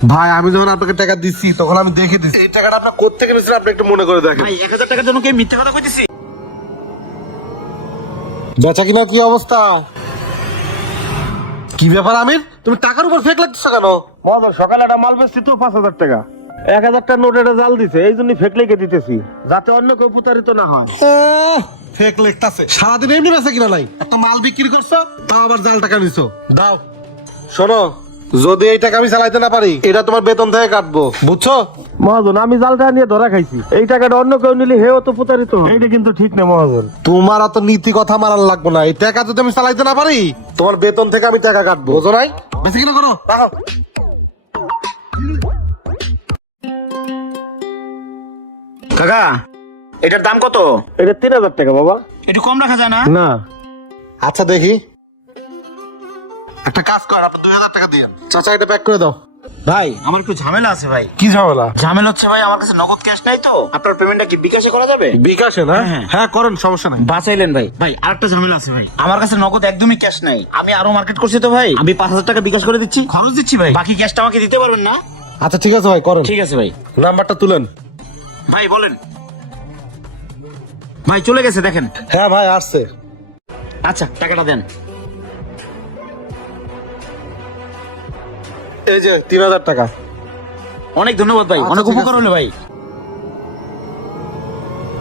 ভাই আমি যখন আপনাকে টাকা দিচ্ছি তখন আমি দেখে দিচ্ছি এই টাকাটা আপনার কোত্থেকে নিয়েছেন আপনি একটু মনে করে দেখেন। ভাই 1000 টাকার জন্য কি মিথ্যা কথা কইতেছি? বেচা কিনা কি অবস্থা? কি ব্যাপার আমির, তুমি টাকার উপর ফেক লাগতেছ কেন? মহাজন সকালে একটা মাল বেচছি তো 5000 টাকা, 1000 টাকা নোট এটা জাল দিছে, এই জন্য ফেক লিখে দিতেছি যাতে অন্য কেউ প্রতারিত না হয়। ফেক লেখতাছে, সারাদিন এমনি বেচা কিনা নাই, এত মাল বিক্রি করছো তাও আবার জাল টাকা নিছো। দাও শোনো, যদি এই টাকা আমি চালাইতে না পারি এটা তোমার বেতন থেকে কাটবো, বুঝছো? মহাজন আমি জাল টাকা নিয়ে ধরা খাইছি, এই টাকাটা অন্য কেউ নিলে হেও তো প্রতারিত হয়। এইটা কিন্তু ঠিক না মহাজন। তোমার অত নীতি কথা মারার লাগবো না, এই টাকা যদি আমি চালাইতে না পারি তোমার বেতন থেকে আমি টাকা কাটবো, বুঝো নাই? বেশি কিনা করো, রাখো। কাকা এটার দাম কত? এটা 3000 টাকা বাবা। একটু কম রাখা যায় না? না আচ্ছা দেখি, একটা কাজ কর, আপনি 2000 টাকা দিয়েন। চাচা এটা প্যাক করে দাও। ভাই আমার একটু ঝামেলা আছে ভাই। কি ঝামেলা? ঝামেলা হচ্ছে ভাই আমার কাছে নগদ ক্যাশ নাই তো, আপনার পেমেন্টটা কি বিকাশে করা যাবে? বিকাশে না? হ্যাঁ। হ্যাঁ করেন, সমস্যা নাই। বাঁচাইলেন ভাই। ভাই আরেকটা ঝামেলা আছে ভাই, আমার কাছে নগদ একদমই ক্যাশ নাই, আমি আরো মার্কেট করছি তো ভাই, আমি 5000 টাকা বিকাশ করে দিচ্ছি, খরচ দিচ্ছি ভাই, বাকি ক্যাশটা আমাকে দিতে পারবেন না? আচ্ছা ঠিক আছে ভাই, করেন। ঠিক আছে ভাই। নাম্বারটা তুলেন। ভাই বলেন। ভাই চলে গেছে দেখেন। হ্যাঁ ভাই আসছে। আচ্ছা টাকাটা দেন। এই যে 3000 টাকা। অনেক ধন্যবাদ ভাই, আচ্ছা, অনেক ঠিক উপকার আছে। হলো ভাই।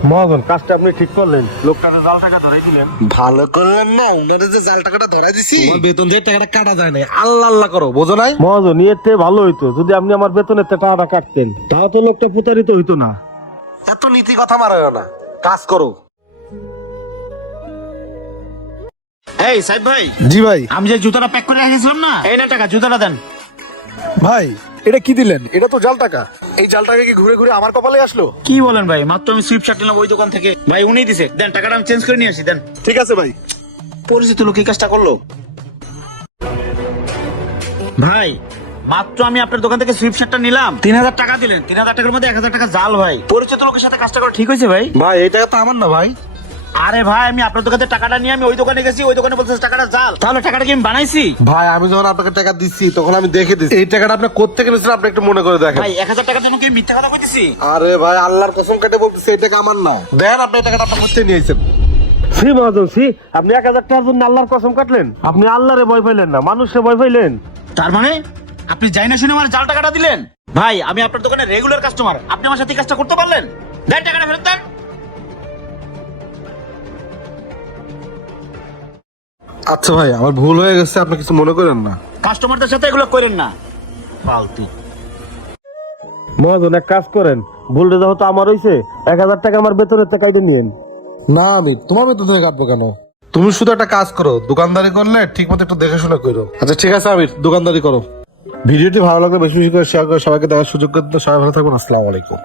মহাজন কাজটা আপনি ঠিক করলেন, লোকটাকে জাল টাকা ধরাই দিলেন। ভালো করলেন না, উনারে যে জাল টাকাটা ধরাই দিছি তোমার বেতন যে টাকাটা কাটা যায় না, আল্লাহ আল্লাহ করো, বোঝো নাই? মহাজন এর থেকে ভালো হইতো যদি আপনি আমার বেতনের থেকে টাকাটা কাটতেন, তাও তো লোকটা প্রতারিত হইতো না। এত নীতি কথা মারায় না, কাজ করো। এই সাহেব ভাই, জি ভাই। আমি যে জুতাটা প্যাক করে রেখেছিলাম না, এই না টাকা, জুতাটা দেন। ভাই এটা কি দিলেন? এটা তো জাল টাকা। এই জাল টাকা কি ঘুরে ঘুরে আমার কপালে আসলো? কি বলেন ভাই, মাত্র আমি সুইপ শার্ট নিলাম ওই দোকান থেকে, ভাই উনিই দিছে, দেন টাকাটা আমি চেঞ্জ করে নিয়ে আসি, দেন। ঠিক আছে ভাই। পরিচিত লোক এই কাজটা করলো। ভাই মাত্র আমি আপনার দোকান থেকে সুইপ শার্টটা নিলাম, 3000 টাকা দিলেন, 3000 টাকার মধ্যে 1000 টাকা জাল ভাই। পরিচিত লোকের সাথে কাজটা করা ঠিক হয়েছে ভাই? ভাই এই টাকা তো আমার না ভাই। আরে ভাই আমি আপনার দোকান থেকে টাকাটা নিয়ে আমি ওই দোকানে গেছি, ওই দোকানে বলছে টাকাটা জাল, তাহলে টাকাটা কি আমি বানাইছি? ভাই আমি যখন আপনাকে টাকা দিচ্ছি তখন আমি দেখে দিচ্ছি এই টাকাটা আপনি কোত্থেকে নিয়েছেন আপনি একটু মনে করে দেখেন। ভাই 1000 টাকার জন্য কি আমি মিথ্যা কথা কইতেছি? আরে ভাই আল্লাহর কসম কেটে বলতেছি এই টাকা আমার না। দেন আপনি এই টাকাটা আপনার কোত্থেকে নিয়েছেন? সি মহাজন সি, আপনি 1000 টাকার জন্য আল্লাহর কসম কাটলেন? আপনি আল্লাহরে ভয় পাইলেন না, মানুষে ভয় পাইলেন। তার মানে আপনি যাই না শুনে আমার জাল টাকাটা দিলেন? ভাই আমি আপনার দোকানের রেগুলার কাস্টমার, আপনি আমার সাথে এই কাজটা করতে পারলেন? দেন টাকাটা ফেরত দেন। আচ্ছা ভাই আমার ভুল হয়ে গেছে, আপনি কিছু মনে করেন না। কাস্টমারদের সাথে এগুলো করেন না, ফালতু। মহাজন এক কাজ করেন, ভুলটা যেহেতু আমার হইছে, 1000 টাকা আমার বেতনের থেকে কাইটে নিয়েন। না আমি তোমার বেতন থেকে কাটবো কেন? তুমি শুধু একটা কাজ করো, দোকানদারি করলে ঠিক মতো একটু দেখে শুনে করো। আচ্ছা ঠিক আছে আমি দোকানদারি করো। ভিডিওটি ভালো লাগলে বেশি বেশি করে শেয়ার করে সবাইকে দেখার সুযোগ করে দিতে। সবাই ভালো থাকুন, আসসালামু আলাইকুম।